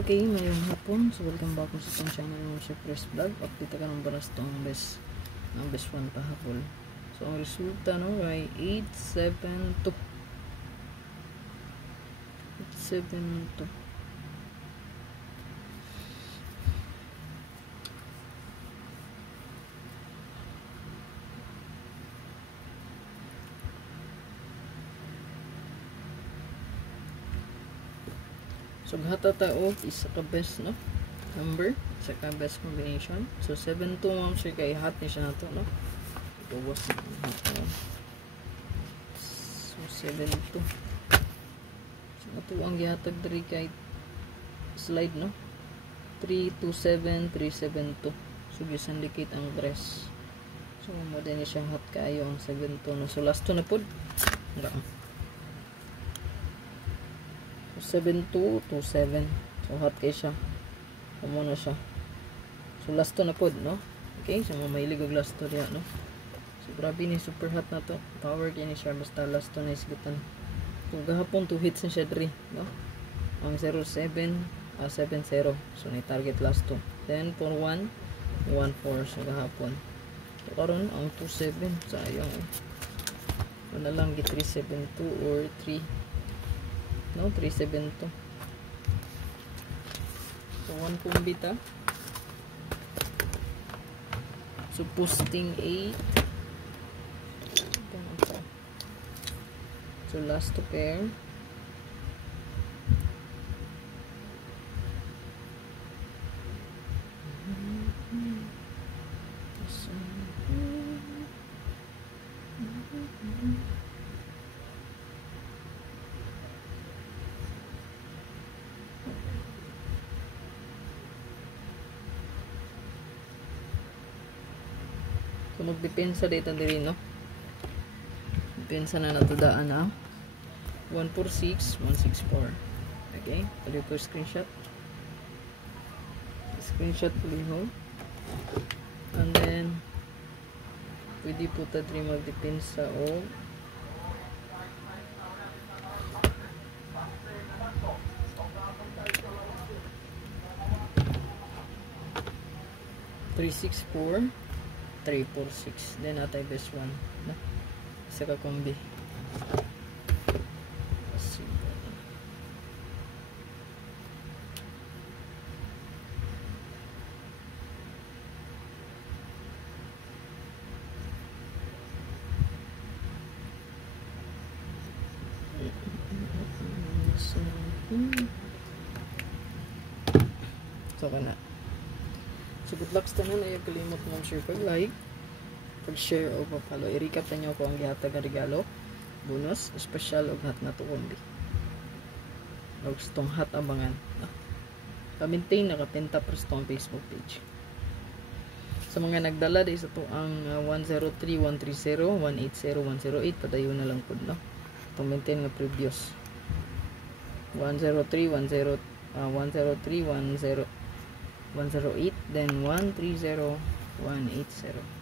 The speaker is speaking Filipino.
Okay, mayroong hapon. So, welcome back sa itong channel mo sa Press Vlog. Update ka ng baras itong best 1 pahapon. So, ang resulta no ay 872. 872. So, hata tao, isa ka best, no? Number, isa ka best combination. So, 7-2, ma'am, sir, kay hat ni siya na to, no? Ito was hat, so, 7-2. So, ito ang gihatag dari kay slide, no? 327, 372. So, gisandikit ang dress. So, mo din siya hat kayo ang 7-2, no? So, last 2 na po. Hanggang 7227. So hot kay siya. Kumo na siya. So last to na pod, no? Okay, so mahilig og last to diha, no? So grabe ni super hot na to. Power kay ni siya basta last to na isgutan. So gahapon 2 hits na siya diri, no? Ang 07 70. So ni target last to. Then for 1 14 so gahapon. So karon ang 27 sayang. Ano lang gi 372 or 3 no 372. So 1 kumbita. So posting 8. So last to pair. So magdepensa dito diri, no? Depensa na natudaan na 146 164. Okay, pali ko screenshot pali ho. And then pwede po ta diri magdepensa o 364 346. Then atay best one, no? Isa ka kombi. So kana. So good luck sa tanan, ayaw kalimot mong share pag-like, pag-share o pag-follow. I-recap na nyo ko ang gihatag na regalo, bonus, special o hat na to kombi. O gustong hat abangan. Pa-maintain, nakapinta per stong Facebook page. Sa mga nagdala, dahil sa to ang 103-130, 180-108, padayo na lang po, no? Itong maintain nga previous. 103-108, then 130 180.